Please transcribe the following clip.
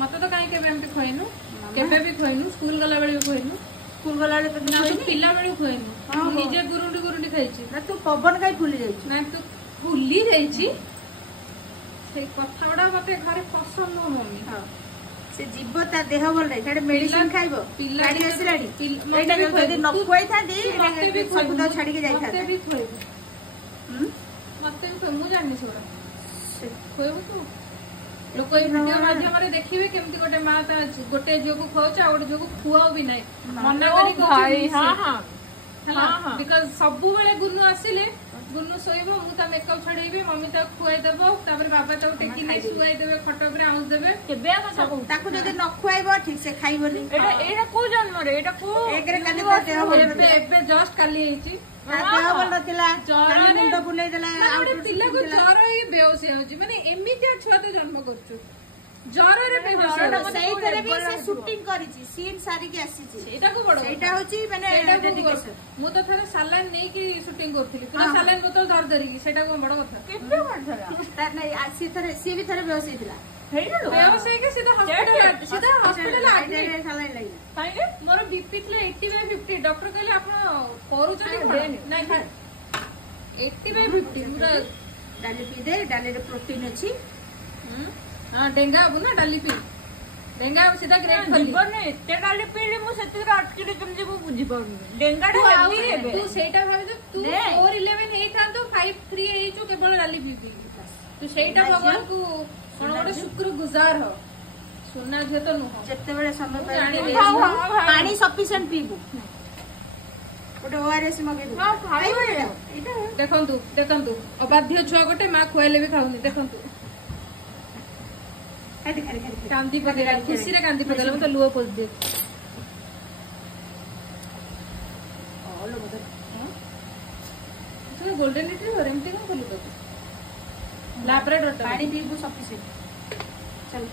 मत तो कहीं केबे खुएनु केबे भी खुएनु स्कूल गला बेले भी खुएनु स्कूल गला बेले तो ना तू पिला बेले खुएनु निजे गुरुंडी गुरुंडी खाइछि ना तू पवन काई फुली जाइछ ना तू फुली जाइछि से कथा बडा मते घरे पसंद न मम्मी हां से जीव ता देह बोल रे छाड़े मेडिसिन खाइबो गाड़ी आसिलाडी एटा भी कोइ दिन न खोई थांदी मते भी सब तो छाडी के जाई था मते भी खोइबो मते भी मु जानि छोरा खोइबो तू लोक ए वीडियो माध्यम रे देखिबे केमती गोटे मां ता गोटे जो को खोच आ गोटे जो को खुआओ भी नाही मना करी को भाई हां हां हां बिकॉज़ सब बेले गुन्नू आसिले गुन्नू सोइबो मु ता मेकअप छडेइबे मम्मी ता खुआई देबो तापर बाबा ता टेकी नै सुआई देबे खटो पर आउस देबे केबे कथा कहू ताको जदि न खुआइबो ठीक से खाइबोली एटा को जन्म रे एटा को एकरे काली को देह बोल एबे जस्ट काली हेची देह बोल नथिला काली मुंड बुलाई देला आउट पिला को जर हे बेहोश होची माने एमितिया छुआ तो जन्म करछु जर रे बेहोश सही करे भी से शूटिंग करिछि सीन सारी के आसीछि एटा को बडो एटा होची माने डेडिकेशन मु तो थारे सालान नै की शूटिंग करथिली पूरा सालान बोतल धर धरी सेटा को बडो कथा केबे बडथरा ता नै आसी थरे सी भी थरे बेहोश हेतिला हेइलो बेहोश हे के सीधा हॉस्पिटल आइडे सालान लागि काहे मोर बीपी थले 80/50 डॉक्टर कहले आपण परुचली नै 80/50 पूरा डाली पी दे डाली रे प्रोटीन अछि हां डेंगा अब ना डाली पी डेंगा अब सीधा ग्रेट खली जीवन ने एते डाली पीले मु सेति अटकिले केमजे मु बुझी पाउनी डेंगा टा हेवी हेबे तू सेटा भाबे तू 411 हेई था तो 53 हेई छु केवल डाली पी पी तू सेटा भगवान को कोन गोटे शुक्र गुजार हो सोना जे तो नु जत्ते बेले समय पानी पानी सफिशिएंट पीबू गोटे ओआरएस मगे दू हां खाइबो एटा देखंतु देखंतु अबाध्य छुआ गोटे मां खुआइले भी खाउनी देखंतु कांदी पकेला खुशी रे कांदी पकेला तो लुओ पोज दे ओलो मत तू गोल्डन रिट्रीवर एमटी कोन कलु तो लैब्राडोर पानी पीबू सफिशिएंट चल